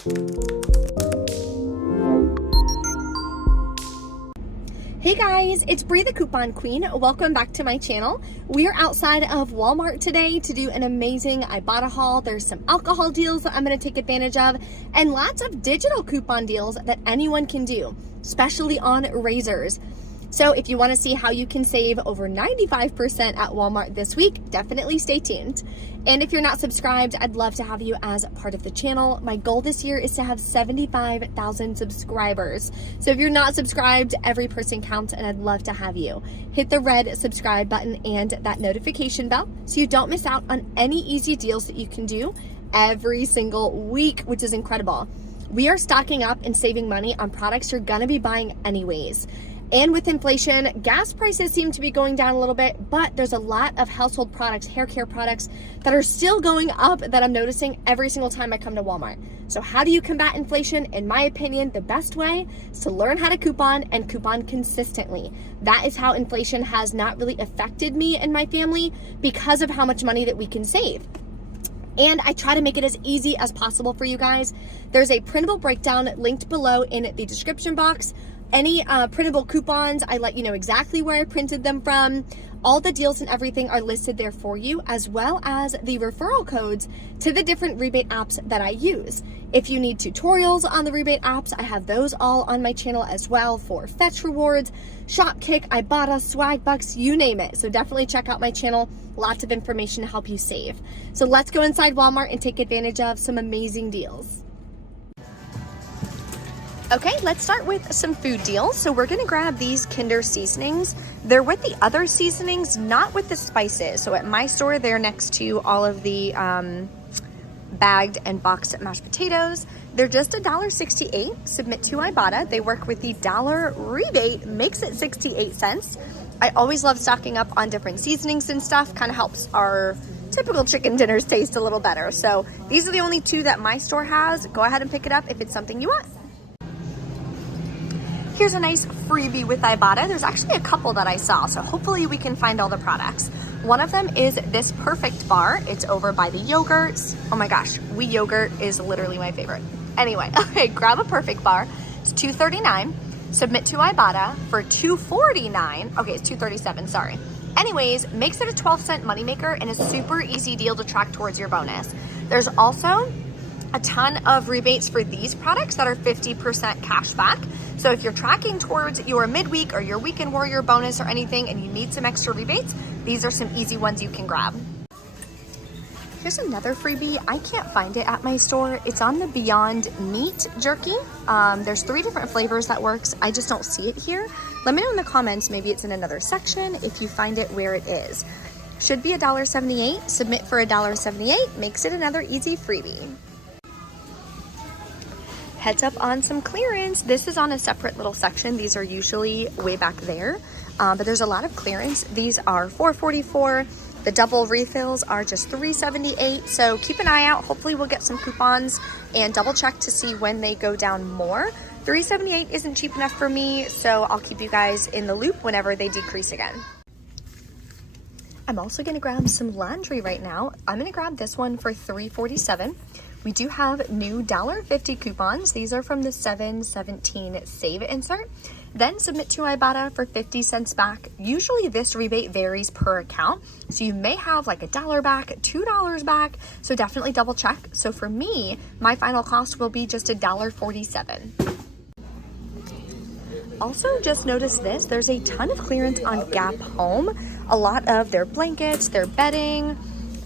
Hey guys, it's Bree the Coupon Queen. Welcome back to my channel. We are outside of Walmart today to do an amazing Ibotta haul. There's some alcohol deals that I'm going to take advantage of and lots of digital coupon deals that anyone can do, especially on razors. So if you want to see how you can save over 95% at Walmart this week, definitely stay tuned. And if you're not subscribed, I'd love to have you as part of the channel. My goal this year is to have 75,000 subscribers. So if you're not subscribed, every person counts and I'd love to have you. Hit the red subscribe button and that notification bell so you don't miss out on any easy deals that you can do every single week, which is incredible. We are stocking up and saving money on products you're gonna be buying anyways. And with inflation, gas prices seem to be going down a little bit, but there's a lot of household products, hair care products that are still going up that I'm noticing every single time I come to Walmart. So how do you combat inflation? In my opinion, the best way is to learn how to coupon and coupon consistently. That is how inflation has not really affected me and my family because of how much money that we can save. And I try to make it as easy as possible for you guys. There's a printable breakdown linked below in the description box. Any printable coupons, I let you know exactly where I printed them from. All the deals and everything are listed there for you, as well as the referral codes to the different rebate apps that I use. If you need tutorials on the rebate apps, I have those all on my channel as well for Fetch Rewards, Shopkick, Ibotta, Swag Bucks, you name it. So definitely check out my channel. Lots of information to help you save. So let's go inside Walmart and take advantage of some amazing deals. Okay, let's start with some food deals. So we're gonna grab these Kinder seasonings. They're with the other seasonings, not with the spices. So at my store, they're next to all of the bagged and boxed mashed potatoes. They're just $1.68. Submit to Ibotta. They work with the dollar rebate, makes it 68 cents. I always love stocking up on different seasonings and stuff. Kind of helps our typical chicken dinners taste a little better. So these are the only two that my store has. Go ahead and pick it up if it's something you want. Here's a nice freebie with Ibotta. There's actually a couple that I saw, so hopefully we can find all the products. One of them is this Perfect bar. It's over by the yogurts. Oh my gosh, We Yogurt is literally my favorite. Anyway, okay, grab a Perfect bar. It's $2.39. Submit to Ibotta for $2.49. Okay, it's $2.37, sorry. Anyways, makes it a 12-cent moneymaker and a super easy deal to track towards your bonus. There's also a ton of rebates for these products that are 50% cash back. So if you're tracking towards your midweek or your weekend warrior bonus or anything and you need some extra rebates, these are some easy ones you can grab. Here's another freebie. I can't find it at my store. It's on the Beyond Meat Jerky. There's 3 different flavors that works. I just don't see it here. Let me know in the comments, maybe it's in another section if you find it where it is. Should be $1.78. Submit for $1.78. Makes it another easy freebie. Heads up on some clearance. This is on a separate little section. These are usually way back there, but there's a lot of clearance. These are $4.44. The double refills are just $3.78. So keep an eye out. Hopefully we'll get some coupons and double check to see when they go down more. $3.78 isn't cheap enough for me, so I'll keep you guys in the loop whenever they decrease again. I'm also gonna grab some laundry right now. I'm gonna grab this one for $3.47. We do have new $1.50 coupons. These are from the 7/17 save insert. Then submit to Ibotta for 50 cents back. Usually this rebate varies per account. So you may have like $1 back, $2 back. So definitely double check. So for me, my final cost will be just $1.47. Also just noticed this, there's a ton of clearance on Gap Home. A lot of their blankets, their bedding.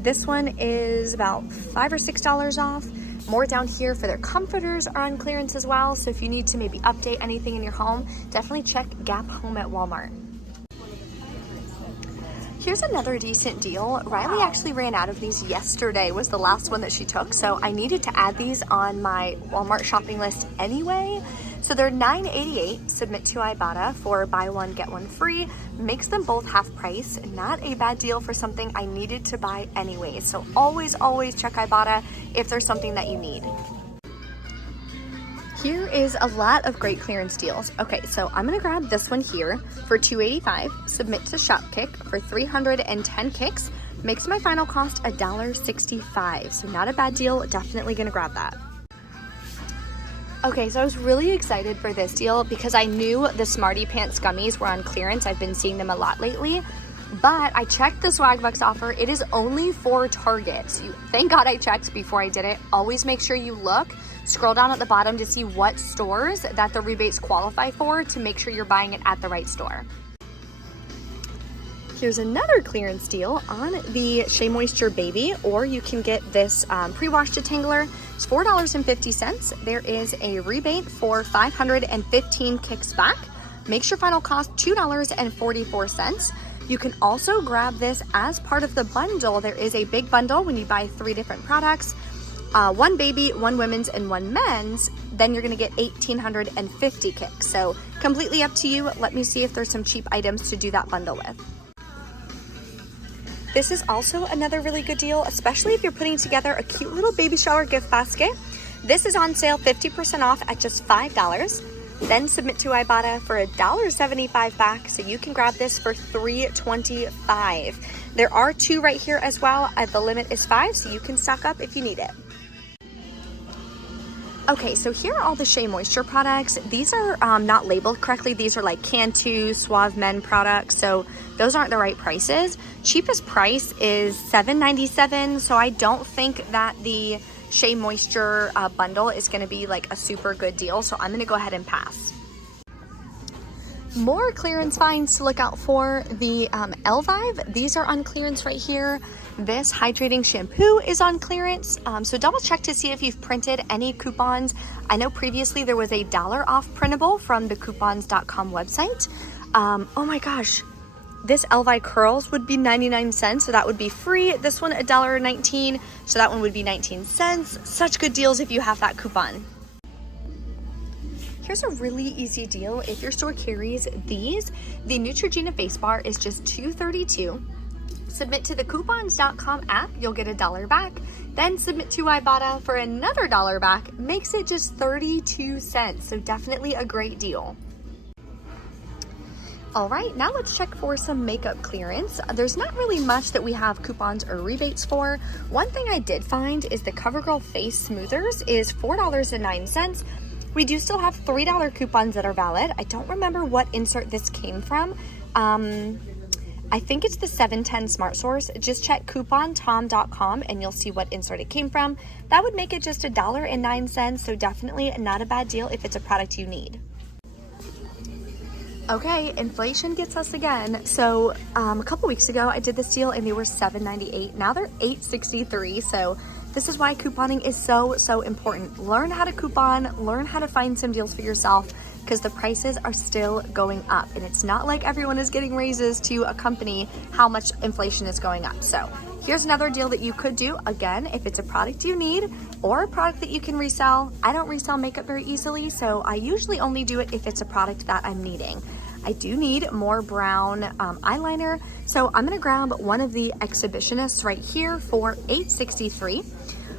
This one is about $5 or $6 off. More down here for their comforters are on clearance as well. So if you need to maybe update anything in your home, definitely check Gap Home at Walmart. Here's another decent deal. Riley actually ran out of these yesterday, was the last one that she took. So I needed to add these on my Walmart shopping list anyway. So they're $9.88. Submit to Ibotta for buy one, get one free. Makes them both half price. Not a bad deal for something I needed to buy anyway. So always check Ibotta if there's something that you need. Here is a lot of great clearance deals. Okay, so I'm gonna grab this one here for $2.85. Submit to Shopkick for 310 kicks. Makes my final cost $1.65. So not a bad deal, definitely gonna grab that. Okay, so I was really excited for this deal because I knew the Smarty Pants gummies were on clearance. I've been seeing them a lot lately, but I checked the Swagbucks offer. It is only for Target. So thank God I checked before I did it. Always make sure you look, scroll down at the bottom to see what stores that the rebates qualify for to make sure you're buying it at the right store. Here's another clearance deal on the Shea Moisture Baby, or you can get this pre-wash detangler. It's $4.50. There is a rebate for 515 kicks back. Makes your final cost $2.44. You can also grab this as part of the bundle. There is a big bundle when you buy 3 different products, one baby, one women's, and one men's. Then you're gonna get 1,850 kicks. So completely up to you. Let me see if there's some cheap items to do that bundle with. This is also another really good deal, especially if you're putting together a cute little baby shower gift basket. This is on sale 50% off at just $5. Then submit to Ibotta for $1.75 back, so you can grab this for $3.25. There are 2 right here as well. The limit is 5, so you can stock up if you need it. Okay, so here are all the Shea Moisture products. These are not labeled correctly. These are like Cantu, Suave Men products, so those aren't the right prices. Cheapest price is $7.97, so I don't think that the Shea Moisture bundle is gonna be like a super good deal, so I'm gonna go ahead and pass. More clearance finds to look out for. The Elvive, these are on clearance right here. This Hydrating Shampoo is on clearance, so double check to see if you've printed any coupons. I know previously there was a $1 off printable from the coupons.com website. Oh my gosh, this Elvive curls would be 99 cents, so that would be free. This one $1.19, so that one would be 19 cents. Such good deals if you have that coupon. Here's a really easy deal if your store carries these. The Neutrogena face bar is just $2.32. Submit to the coupons.com app, you'll get $1 back. Then submit to Ibotta for another $1 back, makes it just 32 cents. So definitely a great deal. All right, now let's check for some makeup clearance. There's not really much that we have coupons or rebates for. One thing I did find is the CoverGirl Face Smoothers is $4.09. We do still have $3 coupons that are valid. I don't remember what insert this came from. I think it's the 710 Smart Source. Just check coupontom.com and you'll see what insert it came from. That would make it just $1.09, so definitely not a bad deal if it's a product you need. Okay, inflation gets us again. So a couple weeks ago, I did this deal and they were $7.98. Now they're $8.63. So this is why couponing is so important. Learn how to coupon, learn how to find some deals for yourself, because the prices are still going up. And it's not like everyone is getting raises to accompany how much inflation is going up. So here's another deal that you could do. Again, if it's a product you need or a product that you can resell. I don't resell makeup very easily, so I usually only do it if it's a product that I'm needing. I do need more brown eyeliner, so I'm gonna grab one of the Exhibitionists right here for $8.63.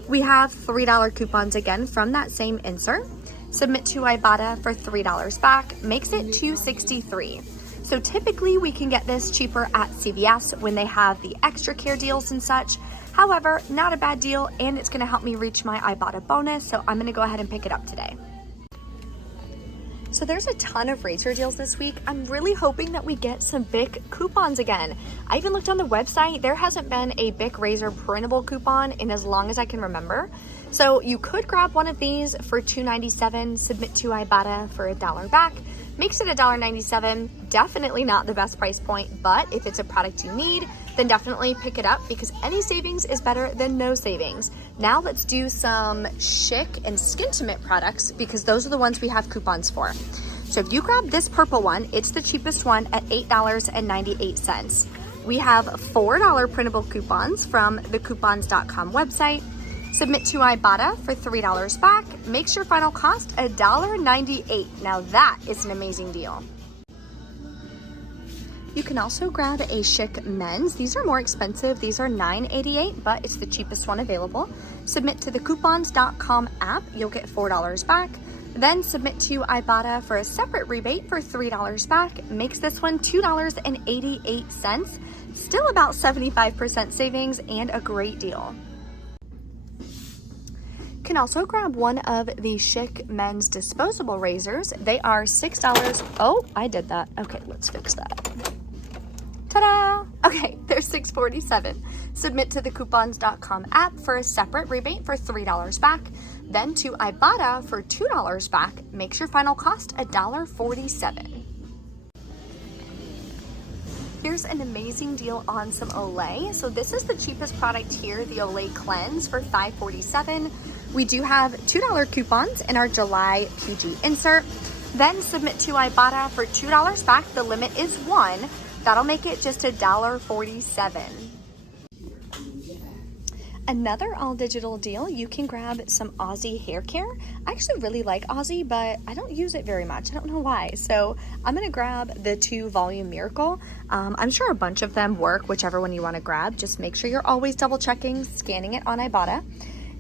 We have $3 coupons again from that same insert. Submit to Ibotta for $3 back, makes it $2.63. So typically we can get this cheaper at CVS when they have the extra care deals and such. However, not a bad deal, and it's gonna help me reach my Ibotta bonus, so I'm gonna go ahead and pick it up today. So there's a ton of razor deals this week. I'm really hoping that we get some Bic coupons again. I even looked on the website. There hasn't been a Bic razor printable coupon in as long as I can remember. So you could grab one of these for $2.97, submit to Ibotta for $1 back, makes it $1.97. Definitely not the best price point, but if it's a product you need, then definitely pick it up because any savings is better than no savings. Now let's do some Chic and Skintimate products because those are the ones we have coupons for. So if you grab this purple one, it's the cheapest one at $8.98. We have $4 printable coupons from the coupons.com website. Submit to Ibotta for $3 back, makes your final cost $1.98. Now that is an amazing deal. You can also grab a Chic Men's. These are more expensive. These are $9.88, but it's the cheapest one available. Submit to the coupons.com app. You'll get $4 back. Then submit to Ibotta for a separate rebate for $3 back. Makes this one $2.88. Still about 75% savings and a great deal. You can also grab one of the Chic men's disposable razors. They are $6. Oh, I did that. Okay, let's fix that. Ta-da! Okay, they're $6.47. Submit to the coupons.com app for a separate rebate for $3 back. Then to Ibotta for $2 back. Makes your final cost $1.47. Here's an amazing deal on some Olay. So this is the cheapest product here, the Olay Cleanse for $5.47. We do have $2 coupons in our July PG insert. Then submit to Ibotta for $2 back. The limit is 1. That'll make it just $1.47. Another all digital deal, you can grab some Aussie hair care. I actually really like Aussie, but I don't use it very much. I don't know why. So I'm gonna grab the 2 Volume Miracle. I'm sure a bunch of them work, whichever one you wanna grab. Just make sure you're always double checking, scanning it on Ibotta.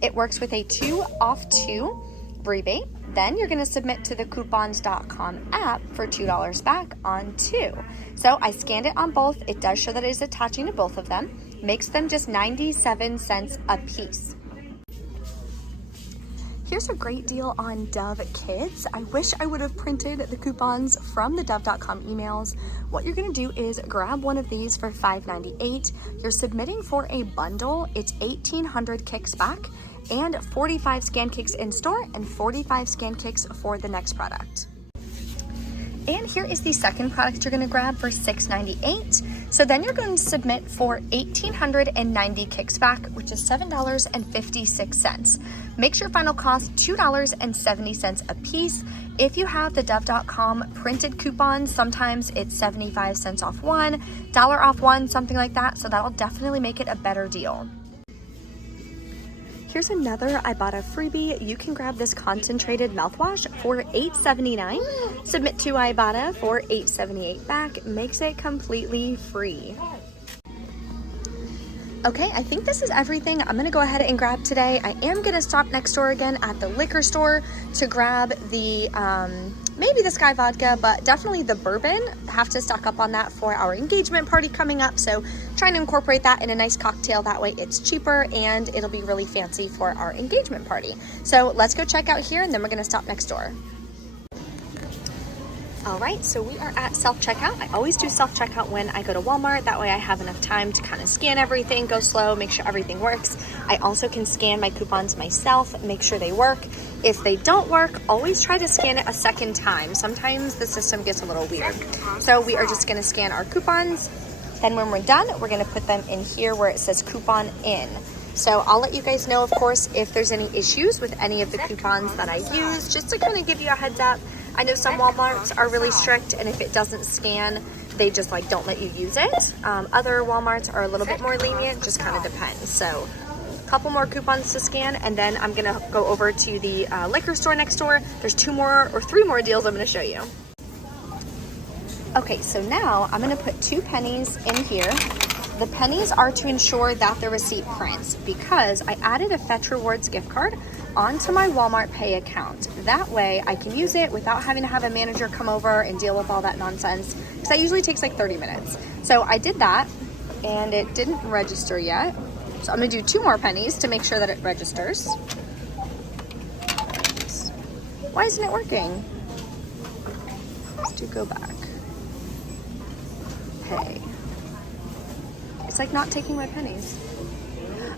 It works with a 2 off 2 rebate. Then you're gonna submit to the coupons.com app for $2 back on 2. So I scanned it on both. It does show that it is attaching to both of them. Makes them just 97 cents a piece. Here's a great deal on Dove Kids. I wish I would have printed the coupons from the dove.com emails. What you're gonna do is grab one of these for $5.98. You're submitting for a bundle. It's 1,800 kicks back and 45 scan kicks in store and 45 scan kicks for the next product. And here is the second product you're gonna grab for $6.98. So then you're going to submit for 1,890 kicks back, which is $7.56. Makes your final cost $2.70 a piece. If you have the dove.com printed coupons, sometimes it's 75 cents off one, $1 off one, something like that. So that'll definitely make it a better deal. Here's another Ibotta freebie. You can grab this concentrated mouthwash for $8.79. Submit to Ibotta for $8.78 back. Makes it completely free. Okay, I think this is everything I'm gonna go ahead and grab today. I am gonna stop next door again at the liquor store to grab the, maybe the Sky Vodka, but definitely the bourbon. Have to stock up on that for our engagement party coming up. So trying to incorporate that in a nice cocktail. That way it's cheaper and it'll be really fancy for our engagement party. So let's go check out here and then we're gonna stop next door. All right, so we are at self-checkout. I always do self-checkout when I go to Walmart. That way I have enough time to kind of scan everything, go slow, make sure everything works. I also can scan my coupons myself, make sure they work. If they don't work, always try to scan it a second time. Sometimes the system gets a little weird. So we are just gonna scan our coupons. Then when we're done, we're gonna put them in here where it says coupon in. So I'll let you guys know, of course, if there's any issues with any of the coupons that I use, just to kind of give you a heads up. I know some Walmarts are really strict, and if it doesn't scan, they just like don't let you use it. Other Walmarts are a little bit more lenient, just kind of depends. So a couple more coupons to scan, and then I'm gonna go over to the liquor store next door. There's 2 more or 3 more deals I'm gonna show you. Okay, so now I'm gonna put 2 pennies in here. The pennies are to ensure that the receipt prints because I added a Fetch Rewards gift card onto my Walmart Pay account. That way I can use it without having to have a manager come over and deal with all that nonsense, because that usually takes like 30 minutes. So I did that and it didn't register yet. So I'm gonna do 2 more pennies to make sure that it registers. Why isn't it working? Let's do go back. Pay. It's like not taking my pennies.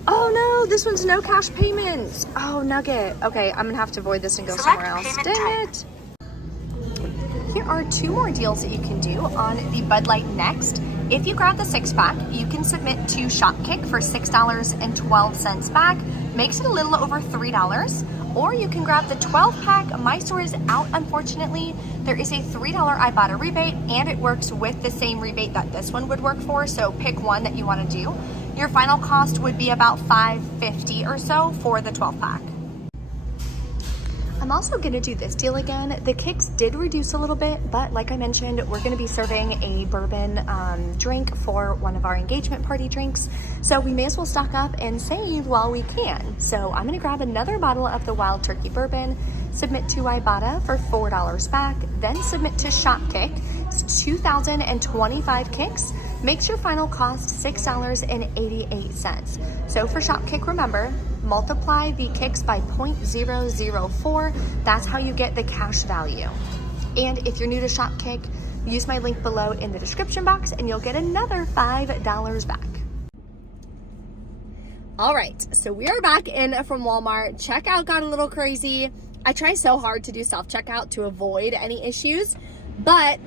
Oh no, this one's no cash payments. Oh, nugget. Okay, I'm gonna have to avoid this and go somewhere else. Dang it. Here are 2 more deals that you can do on the Bud Light Next. If you grab the 6-pack, you can submit to Shopkick for $6.12 back. Makes it a little over $3. Or you can grab the 12-pack. My store is out, unfortunately. There is a $3 Ibotta rebate, and it works with the same rebate that this one would work for, so pick one that you want to do. Your final cost would be about $5.50 or so for the 12-pack. I'm also gonna do this deal again. The kicks did reduce a little bit, but like I mentioned, we're gonna be serving a bourbon drink for one of our engagement party drinks. So we may as well stock up and save while we can. So I'm gonna grab another bottle of the Wild Turkey Bourbon, submit to Ibotta for $4 back, then submit to Shopkick. It's 2,025 kicks. Makes your final cost $6.88. So for Shopkick, remember, multiply the kicks by 0.004. That's how you get the cash value. And if you're new to Shopkick, use my link below in the description box and you'll get another $5 back. All right, so we are back in from Walmart. Checkout got a little crazy. I try so hard to do self-checkout to avoid any issues, but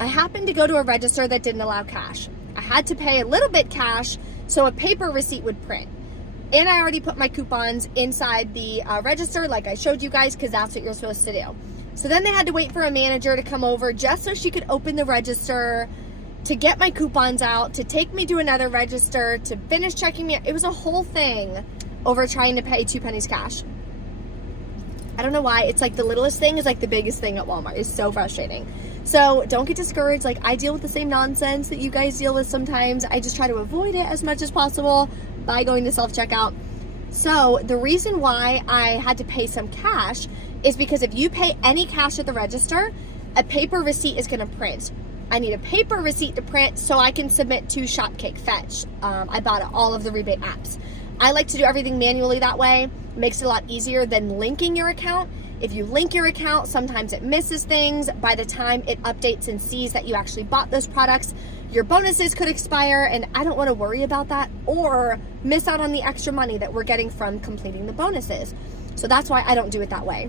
I happened to go to a register that didn't allow cash. I had to pay a little bit cash so a paper receipt would print. And I already put my coupons inside the register like I showed you guys, because that's what you're supposed to do. So then they had to wait for a manager to come over just so she could open the register, to get my coupons out, to take me to another register, to finish checking me out. It was a whole thing over trying to pay 2 pennies cash. I don't know why. It's like the littlest thing is like the biggest thing at Walmart. It's so frustrating. So don't get discouraged. Like, I deal with the same nonsense that you guys deal with sometimes. I just try to avoid it as much as possible by going to self-checkout. So the reason why I had to pay some cash is because if you pay any cash at the register, a paper receipt is going to print. I need a paper receipt to print so I can submit to Shopkick Fetch. Ibotta, all of the rebate apps. I like to do everything manually that way. It makes it a lot easier than linking your account. If you link your account, sometimes it misses things. By the time it updates and sees that you actually bought those products, your bonuses could expire, and I don't want to worry about that or miss out on the extra money that we're getting from completing the bonuses. So that's why I don't do it that way.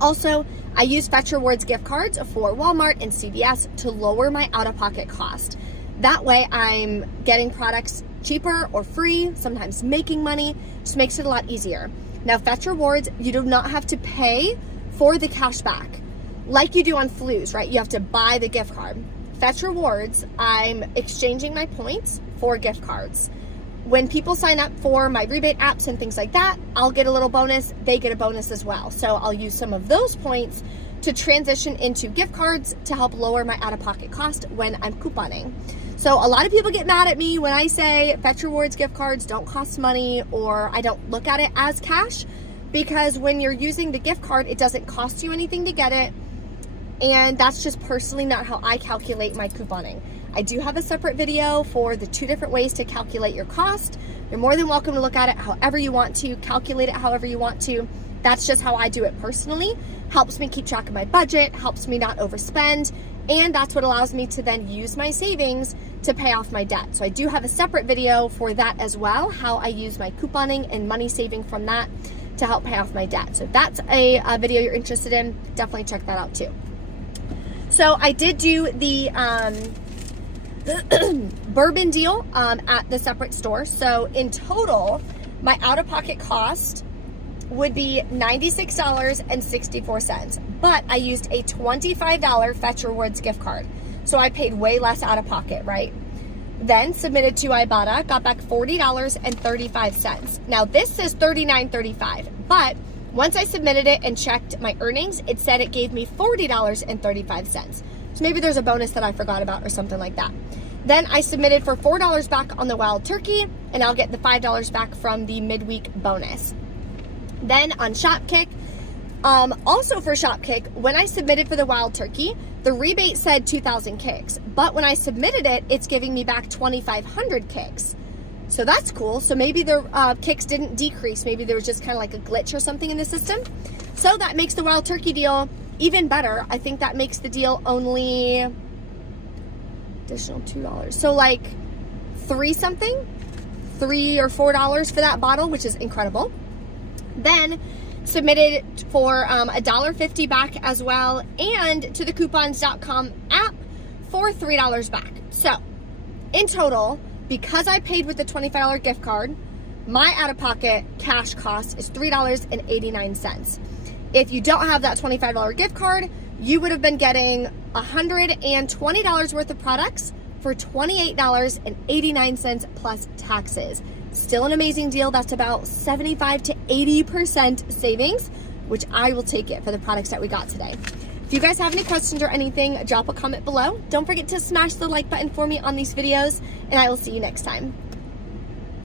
Also, I use Fetch Rewards gift cards for Walmart and CVS to lower my out-of-pocket cost. That way I'm getting products cheaper or free, sometimes making money. Just makes it a lot easier. Now, Fetch Rewards, you do not have to pay for the cash back like you do on Flues, right? You have to buy the gift card. Fetch Rewards, I'm exchanging my points for gift cards. When people sign up for my rebate apps and things like that, I'll get a little bonus. They get a bonus as well. So I'll use some of those points to transition into gift cards to help lower my out-of-pocket cost when I'm couponing. So a lot of people get mad at me when I say Fetch Rewards gift cards don't cost money, or I don't look at it as cash, because when you're using the gift card, it doesn't cost you anything to get it. And that's just personally not how I calculate my couponing. I do have a separate video for the 2 different ways to calculate your cost. You're more than welcome to look at it however you want to, calculate it however you want to. That's just how I do it personally. Helps me keep track of my budget, helps me not overspend, and that's what allows me to then use my savings to pay off my debt. So I do have a separate video for that as well, how I use my couponing and money saving from that to help pay off my debt. So if that's a video you're interested in, definitely check that out too. So I did do the bourbon deal at the separate store. So in total, my out-of-pocket cost would be $96.64, but I used a $25 Fetch Rewards gift card. So I paid way less out of pocket, right? Then submitted to Ibotta, got back $40.35. Now this says $39.35, but once I submitted it and checked my earnings, it said it gave me $40.35. So maybe there's a bonus that I forgot about or something like that. Then I submitted for $4 back on the wild turkey, and I'll get the $5 back from the midweek bonus. Then on Shopkick, also for Shopkick, when I submitted for the wild turkey, the rebate said 2,000 kicks, but when I submitted it, it's giving me back 2,500 kicks. So that's cool. So maybe the kicks didn't decrease. Maybe there was just kind of like a glitch or something in the system. So that makes the wild turkey deal even better. I think that makes the deal only additional $2. So like $3 or $4 for that bottle, which is incredible. Then submitted for $1.50 back as well, and to the coupons.com app for $3 back. So in total, because I paid with the $25 gift card, my out-of-pocket cash cost is $3.89. If you don't have that $25 gift card, you would have been getting $120 worth of products for $28.89 plus taxes. Still an amazing deal. That's about 75 to 80% savings, which I will take it for the products that we got today. If you guys have any questions or anything, drop a comment below. Don't forget to smash the like button for me on these videos, and I will see you next time.